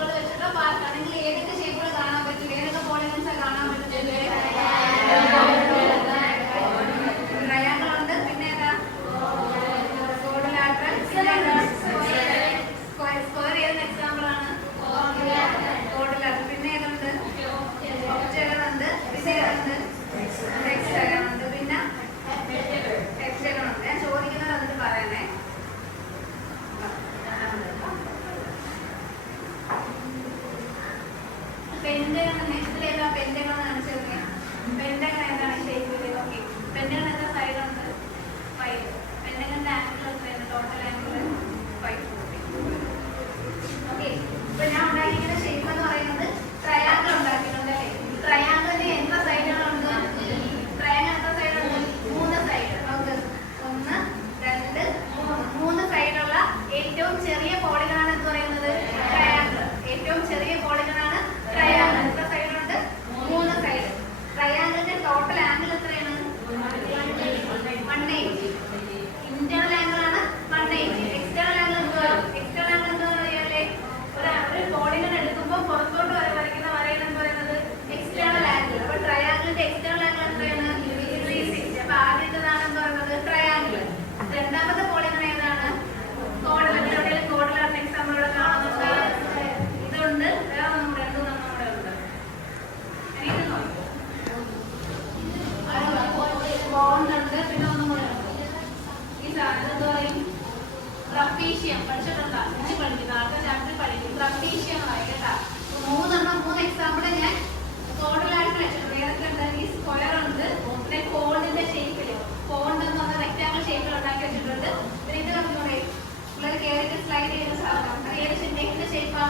ഷേപ്പുകൾ വെച്ചിട്ടുള്ള പാർക്കാണ്. നിങ്ങൾ ഏതൊക്കെ ഷേപ്പുകൾ കാണാൻ പറ്റും? ഏതൊക്കെ പോളിഗൺസാ കാണാൻ പറ്റുന്നത്? ട്രയാങ്കിൾ ഉണ്ട്, പിന്നെ ഏതാ? ക്വാഡ്രിലാറ്ററൽ, പിന്നെ ഏതാ? സ്ക്വയർ ഏതൊരു എക്സാമ്പിൾ ആണ്? ക്വാഡ്രിലാറ്ററൽ. പിന്നെ ഏതുണ്ട്? ഒക്ടഗൺ ഉണ്ട്, പിന്നെ ഏതുണ്ട്? ഹെക്സഗൺ ഉണ്ട്, പിന്നെ ഹെക്സഗൺ ഉണ്ട്. ഞാൻ ചോദിക്കുന്നത് അതിന് പറയണേ. പെന്റഗൺ, നെക്സ്റ്റ് ഏതാ? പെന്റഗൺ കാണിച്ചത്. പെന്റഗൺ ഏതാണ് ഷേപ്പിൽ? ഓക്കെ, പെന്റഗൺ എത്ര സൈഡ് ഉണ്ട്? 5. പെന്റഗണിന്റെ ആംഗിൾ എത്രയാണ്? Total angle 540. ഓക്കെ, ഇപ്പൊ ഞാൻ ഉണ്ടാക്കിയിരിക്കുന്ന ഷേപ്പ് എന്ന് പറയുന്നത് ട്രയാങ്കിൾ ഉണ്ടാക്കിയിട്ടുണ്ട് അല്ലേ? ട്രയാങ്കിളിന് എത്ര സൈഡുകളുണ്ട്? ട്രയാങ്കിൾ എത്ര സൈഡുണ്ട്? 3 സൈഡ്. നമുക്ക് 1, 2, 3 സൈഡുള്ള ഏറ്റവും ചെറിയ പോളിഗണാണ് എന്ന് പറയുന്നത് ട്രയാങ്കിൾ. ഏറ്റവും ചെറിയ പോളിഗണാണ് ട്രയാങ്കിൾ. എത്ര സൈഡുണ്ട്? 3 സൈഡ്. ട്രയാങ്കിളിന്റെ ടോട്ടൽ ആംഗിൾ എത്രയാണ്? 180. ഇന്റേണൽ ആംഗിൾ ആണ് 180. എക്സ്റ്റേണൽ ആംഗിൾ എന്തുവാ? എക്സ്റ്റേണൽ ആംഗിൾ എന്താ അറിയാലേ? ഒരു പോളിഗൺ എടുക്കുമ്പോൾ പുറത്തോട്ട് വരയ്ക്കുന്ന വരയാണ് എന്ന് പറയുന്നത് എക്സ്റ്റേണൽ ആംഗിൾ. അപ്പൊ ട്രയാങ്കിളിന്റെ എക്സ്റ്റേണൽ ആംഗിൾ എത്രയാണ്? 360. അപ്പൊ ആദ്യത്തേതാണ് എന്ന് പറയുന്നത് ട്രയാങ്കിൾ. രണ്ടാമത്തെ പോളിഗൺ ഏതാണ്? ക്വാഡ്രിലാറ്ററൽ. ക്വാഡ്രിലാറ്ററൽ എക്സാമ്പിൾ ഇവിടെ കാണുന്നുണ്ട്. ഇതുണ്ട്, വേറെ നമ്മുടെ ഉണ്ട്. ഇത് നോക്കൂ, ബോണ്ട്, പിന്നെ ഒന്നും കൂടെ ഉണ്ട്. ഈ സാധനം എന്താ പറയും? ട്രപ്പീഷ്യം. പഠിച്ചിട്ടുണ്ടോ? ഇനി പഠിക്കുന്ന ആൾക്കാർ ചാപ്റ്റർ പഠിക്കും. ട്രപ്പീഷ്യം ആയി കേട്ടാ. 3 എക്സാമ്പിൾ ഞാൻ ക്വാഡ്രിലാറ്ററൽ വെച്ചിട്ടുണ്ട്. ഏതൊക്കെ ഉണ്ട്? ഈ സ്ക്വയർ ഉണ്ട്, പിന്നെ കോണിന്റെ ഷേപ്പിൽ, കോണ്ട് എന്ന് പറഞ്ഞ റെക്ടാങ്കിൾ ഷേപ്പിൽ ഉണ്ടാക്കി വെച്ചിട്ടുണ്ട്. പിന്നെ ഇത് കണ്ടുകൂടെ? പിള്ളേർ കയറിയിട്ട് സ്ലൈഡ് ചെയ്യുന്ന സാധനം. അത് ഏത് ഷേപ്പിന്റെ ഷേപ്പാ?